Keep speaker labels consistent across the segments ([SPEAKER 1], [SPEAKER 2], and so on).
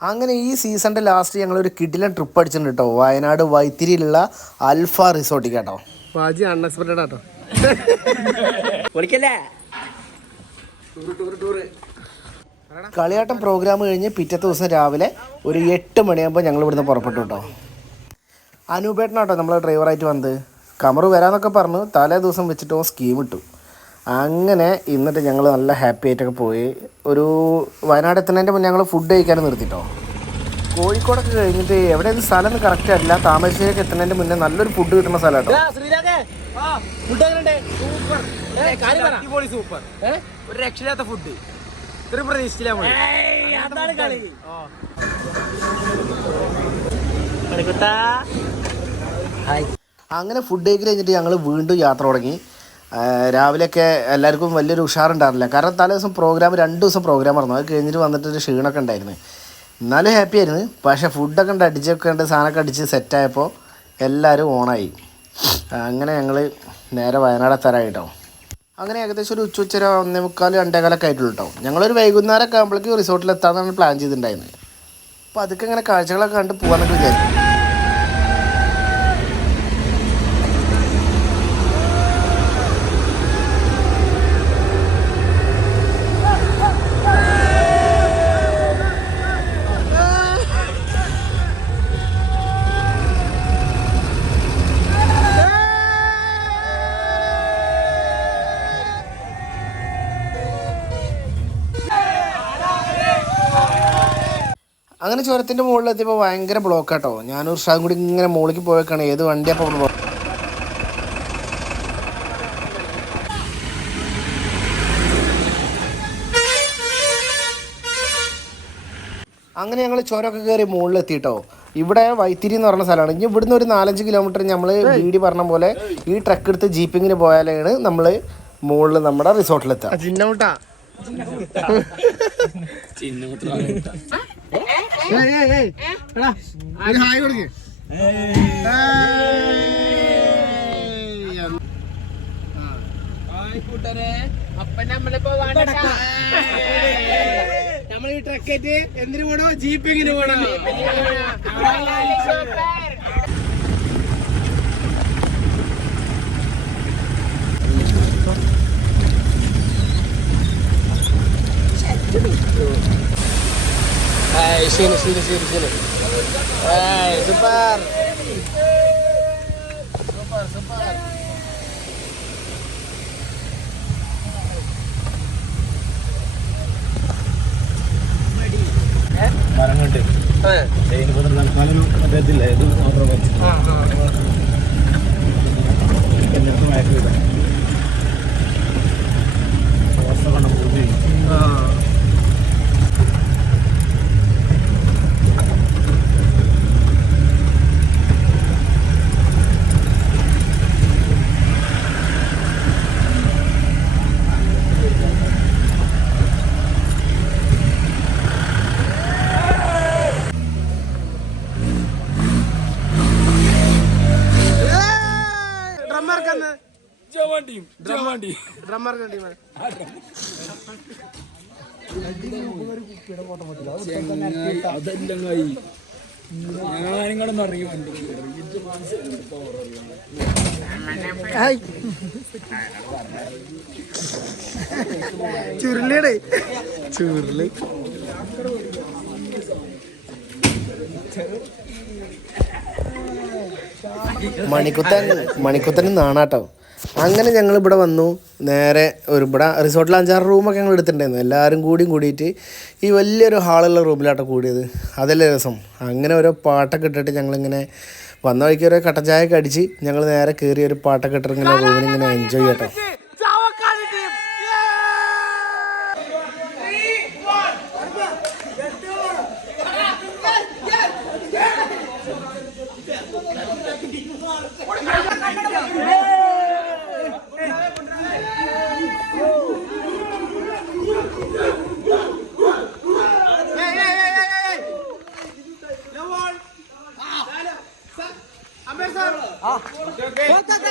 [SPEAKER 1] അങ്ങനെ ഈ സീസണിന്റെ ലാസ്റ്റ് ഞങ്ങളൊരു കിടിലൻ ട്രിപ്പ് അടിച്ചിട്ടുണ്ട് കേട്ടോ വയനാട് വൈത്തിരിയിലുള്ള അൽഫ റിസോർട്ടിൽ കേട്ടോ.
[SPEAKER 2] ബാജി അൺഎക്സ്പെക്റ്റഡ് ആട്ടോ.
[SPEAKER 1] കളിയാട്ടം പ്രോഗ്രാം കഴിഞ്ഞ് പിറ്റത്തെ ദിവസം രാവിലെ ഒരു എട്ട് മണിയാകുമ്പോൾ ഞങ്ങൾ ഇവിടുന്ന് പുറപ്പെട്ടു കേട്ടോ അനൂപേട്ടനാട്ടോ നമ്മളെ ഡ്രൈവറായിട്ട് വന്നത്. കമറ് വരാമെന്നൊക്കെ പറഞ്ഞു. തലേ ദിവസം വെച്ചിട്ടോ സ്കീം ഇട്ടു. അങ്ങനെ ഇന്നിട്ട് ഞങ്ങൾ നല്ല ഹാപ്പി ആയിട്ടൊക്കെ പോയി. ഒരു വയനാട് എത്തുന്നതിന്റെ മുന്നേ ഞങ്ങൾ ഫുഡ് കഴിക്കാൻ നിർത്തിട്ടോ. കോഴിക്കോടൊക്കെ കഴിഞ്ഞിട്ട് എവിടെ ഇത് സ്ഥലം കറക്റ്റ് അല്ല താമരശ്ശേരിക്ക് എത്തുന്നതിന്റെ മുന്നേ നല്ലൊരു ഫുഡ് കിട്ടുന്ന സ്ഥലം കേട്ടോ.
[SPEAKER 2] അടിപൊളി സൂപ്പർ ഒരു രക്ഷയില്ലാത്ത ഫുഡ് ഇത്ര പ്രതീക്ഷിച്ചില്ല
[SPEAKER 1] അങ്ങനെ ഫുഡ് കഴിക്കൽ കഴിഞ്ഞിട്ട് ഞങ്ങൾ വീണ്ടും യാത്ര തുടങ്ങി. രാവിലെയൊക്കെ എല്ലാവർക്കും വലിയൊരു ഉഷാറുണ്ടായിരുന്നില്ല. കാരണം തലേ ദിവസം പ്രോഗ്രാം രണ്ട് ദിവസം പ്രോഗ്രാം ആയിരുന്നു. അത് കഴിഞ്ഞിട്ട് വന്നിട്ട് ഒരു ക്ഷീണമൊക്കെ ഉണ്ടായിരുന്നു. എന്നാലും ഹാപ്പി ആയിരുന്നു. പക്ഷേ ഫുഡൊക്കെ ഉണ്ട് അടിച്ചൊക്കെ ഉണ്ട് സാധനമൊക്കെ അടിച്ച് സെറ്റായപ്പോൾ എല്ലാവരും ഓണായി. അങ്ങനെ ഞങ്ങൾ നേരെ വയനാട് എത്താറായി കേട്ടോ അങ്ങനെ ഏകദേശം ഒരു ഉച്ച ഉച്ചര ഒന്നേ മുക്കാൽ രണ്ടേകാലൊക്കെ ആയിട്ടുള്ളൂ കേട്ടോ ഞങ്ങളൊരു വൈകുന്നേരമൊക്കെ ആകുമ്പോഴേക്കും റിസോർട്ടിൽ എത്താമെന്നാണ് പ്ലാൻ ചെയ്തിട്ടുണ്ടായിരുന്നത് അപ്പോൾ അതൊക്കെ ഇങ്ങനെ കാഴ്ചകളൊക്കെ കണ്ട് പോകാനൊക്കെ വിചാരിക്കും അങ്ങനെ ചുരത്തിന്റെ മുകളിലെത്തിയപ്പോൾ ഭയങ്കര ബ്ലോക്ക് കേട്ടോ ഞാനും ഉഷാദും കൂടി ഇങ്ങനെ മുകളിലേക്ക് പോയേക്കാണ്. ഏത് വണ്ടി അപ്പോൾ അങ്ങനെ ഞങ്ങൾ ചുരമൊക്കെ കയറി മുകളിലെത്തിട്ടോ ഇവിടെ വൈത്തിരി എന്ന് പറഞ്ഞ സ്ഥലമാണ്. ഇനി ഇവിടുന്ന് ഒരു നാലഞ്ച് കിലോമീറ്റർ നമ്മൾ വീടി പറഞ്ഞ പോലെ ഈ ട്രക്ക് എടുത്ത് ജീപ്പിങ്ങിന് പോയാലാണ് നമ്മൾ മുകളിൽ നമ്മുടെ റിസോർട്ടിലെത്തുക
[SPEAKER 2] ചിന്നമുട്ടാ. ഹായ് കൊടുക്ക് നമ്മൾ ഈ ട്രക്കേറ്റ് എന്തിനു പോണോ ജീപ്പിങ്ങിന് പോണോ ശരി ശരി ശരി ശരി. സൂപ്പർ.
[SPEAKER 3] മരം കൊണ്ട് ഇനിയിപ്പോ തൽക്കാലം അദ്ദേഹത്തില്ല? ഇത് മാത്രം മയക്ക് വിടാം ശ്വാസം കണ്ട പൂജ
[SPEAKER 2] ഡ്രമ്മർക്കന്ന്
[SPEAKER 3] അതെല്ലാം ഞാനിങ്ങളൊന്നും ഇറങ്ങി വണ്ടി
[SPEAKER 2] ചുരുളിയുടെ. ചുരുളി.
[SPEAKER 1] മണിക്കുത്തൻ മണിക്കുത്തൻ നാണാട്ടോ. അങ്ങനെ ഞങ്ങൾ ഇവിടെ വന്നു. നേരെ ഒരു ഇവിടെ റിസോർട്ടിൽ അഞ്ചാറ് റൂമൊക്കെ ഞങ്ങൾ എടുത്തിട്ടുണ്ടായിരുന്നു. എല്ലാവരും കൂടിയും കൂടിയിട്ട് ഈ വലിയൊരു ഹാളുള്ള റൂമിലാട്ടോ കൂടിയത്. അതല്ലേ രസം. അങ്ങനെ ഓരോ പാട്ടൊക്കെ ഇട്ടിട്ട് ഞങ്ങളിങ്ങനെ വന്ന വഴിക്ക് ഓരോ കട്ടൻ ചായ ഒക്കെ അടിച്ച് ഞങ്ങൾ നേരെ കയറി ഒരു പാട്ടൊക്കെ ഇട്ടിട്ട് ഇങ്ങനെ റൂമിൽ ഇങ്ങനെ എൻജോയ് ചെയ്യട്ടോ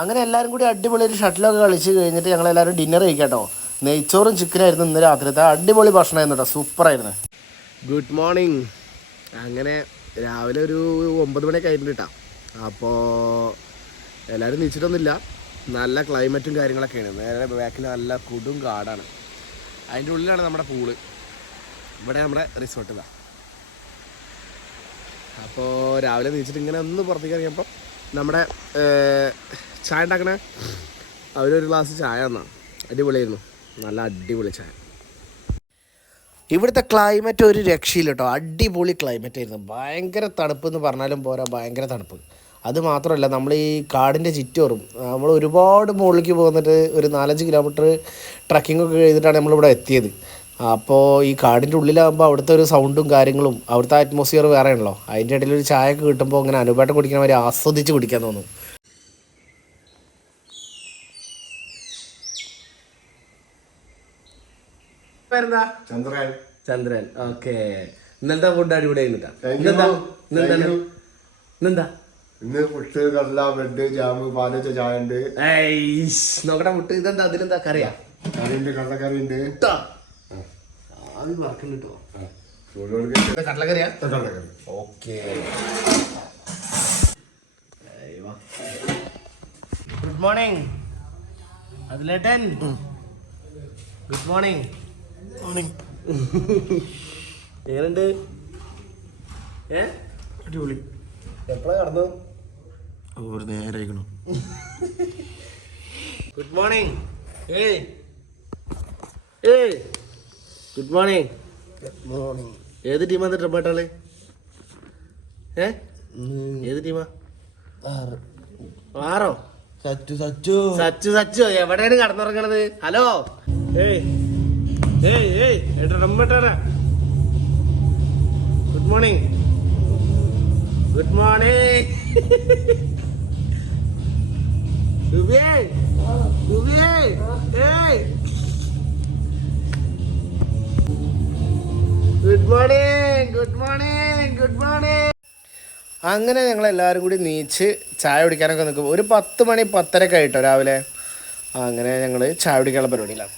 [SPEAKER 1] അങ്ങനെ എല്ലാവരും കൂടി അടിപൊളി ഒരു ഷട്ടിലൊക്കെ കളിച്ച് കഴിഞ്ഞിട്ട് ഞങ്ങൾ എല്ലാവരും ഡിന്നർ കഴിക്കാട്ടോ. നെയ്ച്ചോറും ചിക്കനായിരുന്നു ഇന്ന് രാത്രിത്തെ അടിപൊളി ഭക്ഷണമായിരുന്നു കേട്ടോ സൂപ്പറായിരുന്നു ഗുഡ് മോർണിംഗ് അങ്ങനെ രാവിലെ ഒരു ഒമ്പത് മണിയൊക്കെ ആയിട്ടുണ്ട് അപ്പോൾ എല്ലാവരും നീച്ചിട്ടൊന്നുമില്ല. നല്ല ക്ലൈമറ്റും കാര്യങ്ങളൊക്കെയാണ്. നേരെ ബാക്കിൽ നല്ല കൊടും കാടാണ്. അതിന്റെ ഉള്ളിലാണ് നമ്മുടെ പൂൾ. ഇവിടെ നമ്മുടെ റിസോർട്ട് ഇതാ. അപ്പോൾ രാവിലെ നീച്ചിട്ട് ഇങ്ങനെ ഒന്ന് പുറത്തേക്ക് ഇറങ്ങിയപ്പോൾ നമ്മുടെ ചായ ഉണ്ടാക്കണേ? അവരൊരു ഗ്ലാസ് ചായ എന്നാണ് അടിപൊളിയായിരുന്നു. നല്ല അടിപൊളി ചായ. ഇവിടുത്തെ ക്ലൈമറ്റ് ഒരു രക്ഷയില്ല കേട്ടോ അടിപൊളി ക്ലൈമറ്റ് ആയിരുന്നു. ഭയങ്കര തണുപ്പ് എന്ന് പറഞ്ഞാലും പോരാ ഭയങ്കര തണുപ്പ്. അത് മാത്രമല്ല നമ്മൾ ഈ കാടിന്റെ ചുറ്റോറും നമ്മൾ ഒരുപാട് മുകളിലേക്ക് പോകുന്നിട്ട് ഒരു നാലഞ്ച് കിലോമീറ്റർ ട്രക്കിംഗ് ഒക്കെ ചെയ്തിട്ടാണ് നമ്മളിവിടെ എത്തിയത്. അപ്പോൾ ഈ കാടിന്റെ ഉള്ളിലാകുമ്പോൾ അവിടുത്തെ ഒരു സൗണ്ടും കാര്യങ്ങളും അവിടുത്തെ അറ്റ്മോസ്ഫിയർ വേറെ ആണല്ലോ അതിന്റെ ഇടയിൽ ഒരു ചായ ഒക്കെ കിട്ടുമ്പോൾ അങ്ങനെ അനുപാട്ടം കുടിക്കണ മാതിരി ആസ്വദിച്ച് കുടിക്കാൻ തോന്നും.
[SPEAKER 4] ചന്ദ്രൻ.
[SPEAKER 1] ചന്ദ്രൻ. ഓക്കെ. ഇന്നലത്തെ ഫുഡ് അടിപൊളി. ഇന്നെന്താ. ഇന്നെന്താ?
[SPEAKER 4] ഇന്ന് പുട്ട് കടല ബ്രെഡ് ജാമ് പാലച്ച ചായ ഉണ്ട്.
[SPEAKER 1] നോക്കട്ടെ മുട്ട് ഇതെന്താ? അതിലെന്താ കറിയാ?
[SPEAKER 4] കറിയുണ്ട് കടലക്കറി ഉണ്ട് ചൂടോട്
[SPEAKER 1] ഇത് കടലക്കറിയാ
[SPEAKER 4] കടലക്കറി
[SPEAKER 1] ഓക്കെ. ഗുഡ് മോർണിംഗ് അതിലേട്ടൻ. ഗുഡ് മോർണിംഗ് മോർണിംഗ് എങ്ങനെയുണ്ട്? ഏ?
[SPEAKER 4] അടിപൊളി.
[SPEAKER 1] എപ്പോഴാ കടന്നു
[SPEAKER 4] ഒരു നേരായിക്കണു.
[SPEAKER 1] ഗുഡ് മോർണിംഗ് ഏയ്. ഏയ്. ഗുഡ് മോർണിംഗ്
[SPEAKER 4] മോർണിംഗ്
[SPEAKER 1] ഏത് ടീമാ ട്രിപ്പാട്ടാൾ ഏ? ഏത് ടീമാ ആറോ.
[SPEAKER 4] സച്ചു സച്ചു.
[SPEAKER 1] സച്ചു സച്ചു. എവിടെയാണ് കടന്നുറങ്ങണത്? ഹലോ? ഏയ്. ഏയ് ഏയ്. ഗുഡ് മോർണിംഗ് ഗുഡ് മോർണിംഗ് റുബിയേ ഏയ്. Good morning good morning good morning അങ്ങനെ ഞങ്ങൾ എല്ലാവരും കൂടി നീച്ച് ചായ കുടിക്കാനൊക്കെ നിൽക്കും. ഒരു പത്ത് മണി പത്തരക്കെ ആയിട്ടോ രാവിലെ. അങ്ങനെ ഞങ്ങൾ ചായ കുടിക്കാനുള്ള പരിപാടിയിലാണ്.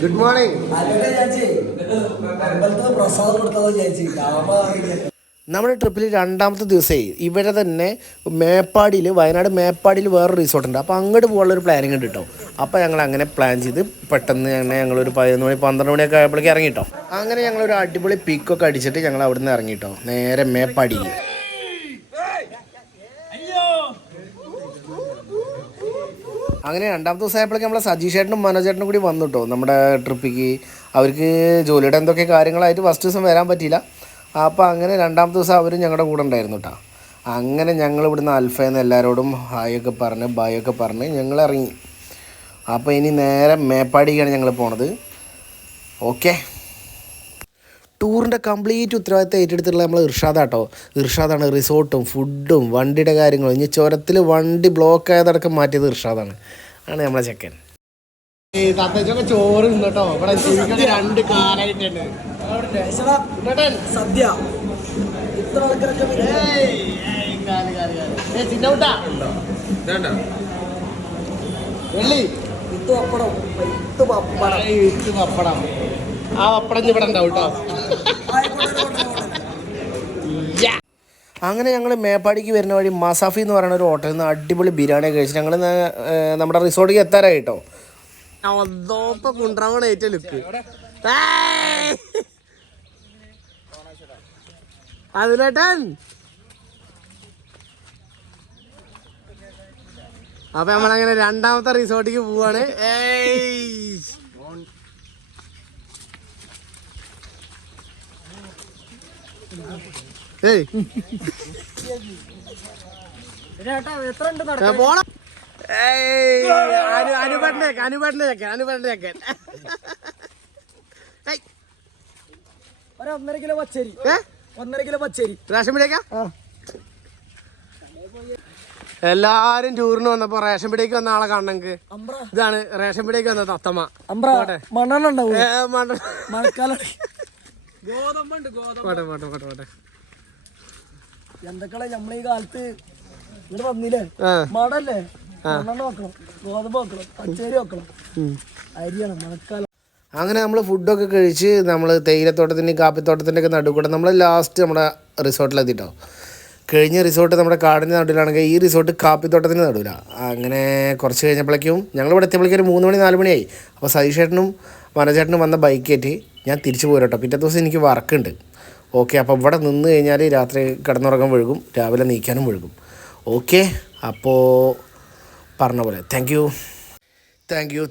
[SPEAKER 1] ഗുഡ് മോർണിംഗ് നമ്മുടെ ട്രിപ്പിൽ രണ്ടാമത്തെ ദിവസമേ ഇവിടെ തന്നെ മേപ്പാടിയിൽ വയനാട് മേപ്പാടിയിൽ വേറെ റിസോർട്ടുണ്ട് അപ്പോൾ അങ്ങോട്ട് പോകാനുള്ള ഒരു പ്ലാനിങ് ഉണ്ട് കേട്ടോ അപ്പോൾ ഞങ്ങൾ അങ്ങനെ പ്ലാൻ ചെയ്ത് പെട്ടെന്ന് ഞങ്ങൾ ഞങ്ങളൊരു പതിനൊന്ന് മണി പന്ത്രണ്ട് മണിയൊക്കെ ആയപ്പോഴേക്ക് ഇറങ്ങിട്ടോ അങ്ങനെ ഞങ്ങളൊരു അടിപൊളി പിക്കൊക്കെ അടിച്ചിട്ട് ഞങ്ങൾ അവിടെ നിന്ന് ഇറങ്ങിട്ടോ നേരെ മേപ്പാടിയിൽ അങ്ങനെ രണ്ടാമത്തെ ദിവസം ആയപ്പോഴേക്കും നമ്മളെ സജീഷ് ചേട്ടനും മനോജ് ചേട്ടനും കൂടി വന്നു കേട്ടോ നമ്മുടെ ട്രിപ്പിക്ക് അവർക്ക് ജോലിയുടെ എന്തൊക്കെ കാര്യങ്ങളായിട്ട് ഫസ്റ്റ് ദിവസം വരാൻ പറ്റിയില്ല. അപ്പോൾ അങ്ങനെ രണ്ടാമത്തെ ദിവസം അവരും ഞങ്ങളുടെ കൂടെ ഉണ്ടായിരുന്നു കേട്ടോ അങ്ങനെ ഞങ്ങൾ ഇവിടുന്ന് അൽഫയെന്ന് എല്ലാവരോടും ഹായ് ഒക്കെ പറഞ്ഞ് ബായ് ഒക്കെ പറഞ്ഞ് ഞങ്ങൾ ഇറങ്ങി. അപ്പോൾ ഇനി നേരെ മേപ്പാടിക്കാണ് ഞങ്ങൾ പോണത്. ഓക്കെ ടൂറിന്റെ കംപ്ലീറ്റ് ഉത്തരവാദിത്തം ഏറ്റെടുത്തിട്ടുള്ള നമ്മൾ ഇർഷാദാട്ടോ. ഇർഷാദാണ് റിസോർട്ടും ഫുഡും വണ്ടിയുടെ കാര്യങ്ങളും. ഇനി ചുരത്തിൽ വണ്ടി ബ്ലോക്ക് ആയതടക്കം മാറ്റിയത് ഇർഷാദാണ്. ആണ് നമ്മളെ ചെക്കൻ. ചോറ് കേട്ടോ ഇവിടെ രണ്ട് കാലായിട്ടുണ്ട്.
[SPEAKER 2] സദ്യ. ഇത്ര ആൾക്കാരൊക്കെ
[SPEAKER 1] വെള്ളി.
[SPEAKER 2] ഇത് പപ്പടം. ഇത് പപ്പടം.
[SPEAKER 1] ഇത് പപ്പടം. ആ പപ്പടം ഇവിടെ ഉണ്ടാവും കേട്ടോ അങ്ങനെ ഞങ്ങൾ മേപ്പാടിക്ക് വരുന്ന വഴി മസാഫി എന്ന് പറയുന്ന ഒരു ഹോട്ടലിൽ നിന്ന് അടിപൊളി ബിരിയാണി കഴിച്ച് ഞങ്ങൾ നമ്മുടെ റിസോർട്ടിലേക്ക് എത്താറായിട്ടോ? കുണ്ടാവണ ഏറ്റവും ലുക്ക്. അതിലേട്ടൻ. അപ്പൊ നമ്മളങ്ങനെ രണ്ടാമത്തെ റിസോർട്ടിക്ക് പോവാണ്. പോണം.
[SPEAKER 5] കിലോ പച്ചരി.
[SPEAKER 1] ഏ?
[SPEAKER 5] ഒന്നര കിലോ പച്ചരി.
[SPEAKER 1] റേഷൻ പിടിയേക്കാ? എല്ലാരും ടൂറിന് വന്നപ്പോ റേഷൻ പിടിയേക്ക് വന്ന ആളെ കാണണമെങ്കിൽ ഇതാണ് റേഷൻ പിടിയേക്ക് വന്ന തത്തമ്മ.
[SPEAKER 5] അമ്പ്ര മണ്ണെണ്ണ ഉണ്ടാവും?
[SPEAKER 1] ഏ,
[SPEAKER 5] മഴക്കാലം.
[SPEAKER 2] ഗോതമ്പുണ്ട് ഗോതമ്പ്.
[SPEAKER 1] പോട്ടെ പോട്ടെ പോട്ടെ പോട്ടെ.
[SPEAKER 5] എന്തൊക്കെ നമ്മളെ ഈ കാലത്ത് ഇവിടെ വന്നില്ലേ? മടല്ലേ? മണ്ണെണ്ണ വെക്കണം ഗോതമ്പ് വെക്കണം പച്ചരി വെക്കണം. അരിയാണ് മഴക്കാലം.
[SPEAKER 1] അങ്ങനെ നമ്മൾ ഫുഡൊക്കെ കഴിച്ച് നമ്മൾ തേയിലത്തോട്ടത്തിന്റെയും കാപ്പിത്തോട്ടത്തിന്റെ ഒക്കെ നടുക്കൂടെ നമ്മൾ ലാസ്റ്റ് നമ്മുടെ റിസോർട്ടിലെത്തിട്ടോ കഴിഞ്ഞ റിസോർട്ട് നമ്മുടെ കാടിന്റെ നടുവിലാണെങ്കിൽ ഈ റിസോർട്ട് കാപ്പിത്തോട്ടത്തിന്റെ നടുവില. അങ്ങനെ കുറച്ച് കഴിഞ്ഞപ്പോഴേക്കും ഞങ്ങൾ ഇവിടെ എത്തിയപ്പോഴേക്കും ഒരു മൂന്ന് മണി നാല് മണിയായി. അപ്പോൾ സതീഷേട്ടനും മനോജേട്ടനും വന്ന ബൈക്ക് കയറ്റി ഞാൻ തിരിച്ചു പോരട്ടോ. പിറ്റേ ദിവസം എനിക്ക് വർക്കുണ്ട് ഓക്കെ അപ്പോൾ ഇവിടെ നിന്ന് കഴിഞ്ഞാൽ രാത്രി കിടന്നുറങ്ങാൻ വഴുകും രാവിലെ നീക്കാനും വഴുകും. ഓക്കെ അപ്പോൾ പറഞ്ഞ പോലെ. Thank you thank you